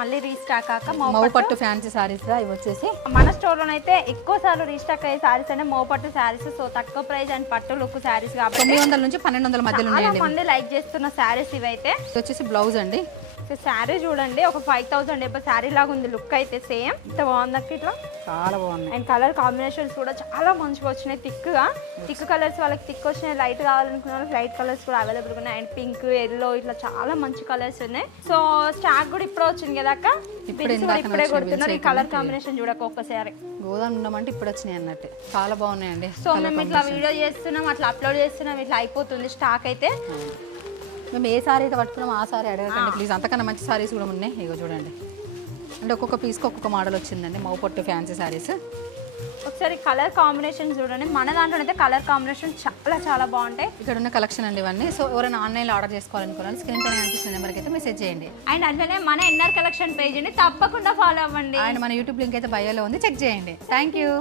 మళ్ళీ రీస్టాక్ కాక మౌపట్టు ఫ్యాన్సీ సారీస్ ఇవి వచ్చేసి మన స్టోర్ లోనైతే ఎక్కువ సార్లు రీస్టాక్ అయ్యే సారీస్ అంటే మోపట్టు సారీస్. సో తక్కువ ప్రైస్ అండ్ పట్టు లుక్ సారీస్ కాబట్టి 900 నుంచి 1200 మధ్యలో ఉన్నాయండి. మంది లైక్ చేస్తున్న సారీస్ ఇవైతే. ఇది వచ్చేసి బ్లౌజ్ అండి. శారీ చూడండి, ఒక 5000 ఎప్పుడు శారీ లాగా ఉంది లుక్ అయితే. సేమ్ ఇంత బాగుంది అక్క, ఇట్లా చాలా బాగున్నాయి. అండ్ కలర్ కాంబినేషన్స్ కూడా చాలా మంచిగా వచ్చినాయి. థిక్ కలర్స్ వాళ్ళకి థిక్ వచ్చినాయి, లైట్ కావాలనుకున్న వాళ్ళకి లైట్ కలర్స్ కూడా అవైలబుల్ ఉన్నాయి. అండ్ పింక్, ఎల్లో ఇట్లా చాలా మంచి కలర్స్ ఉన్నాయి. సో స్టాక్ కూడా ఇప్పుడే వచ్చింది కదా అక్క, ఇప్పుడే కొడుతున్నారు. ఈ కలర్ కాంబినేషన్ చూడక ఒక్కసారి గోదాం ఉన్నామంటే ఇప్పుడు వచ్చినాయి అన్నట్టు చాలా బాగున్నాయండి. సో మేము ఇట్లా వీడియో చేస్తున్నాం, అట్లా అప్లోడ్ చేస్తున్నాం, ఇట్లా అయిపోతుంది స్టాక్ అయితే. మేము ఏ సారీ అయితే పట్టుకున్నాం ఆ సారీ అడగకండి ప్లీజ్. అంతకన్నా మంచి సారీస్ కూడా ఉన్నాయి. ఇగో చూడండి, అంటే ఒక్కొక్క పీస్కి ఒక్కొక్క మోడల్ వచ్చిందండి. మౌపట్టు ఫ్యాన్సీ సారీస్. ఒకసారి కలర్ కాంబినేషన్ చూడండి. మన దాంట్లో అయితే కలర్ కాంబినేషన్ చాలా చాలా బాగుంటాయి. ఇక్కడ ఉన్న కలెక్షన్ అండి ఇవన్నీ. సో ఎవరైనా ఆన్లైన్లో ఆర్డర్ చేసుకోవాలనుకోవాలి స్క్రీన్ పైన కనిపిస్తున్న నెంబర్కి అయితే మెసేజ్ చేయండి. అండ్ అట్లనే మన ఎన్ఆర్ కలెక్షన్ పేజ్ని తప్పకుండా ఫాలో అవ్వండి. అండ్ మన యూట్యూబ్ లింక్ అయితే బయోలో ఉంది, చెక్ చేయండి. Thank you.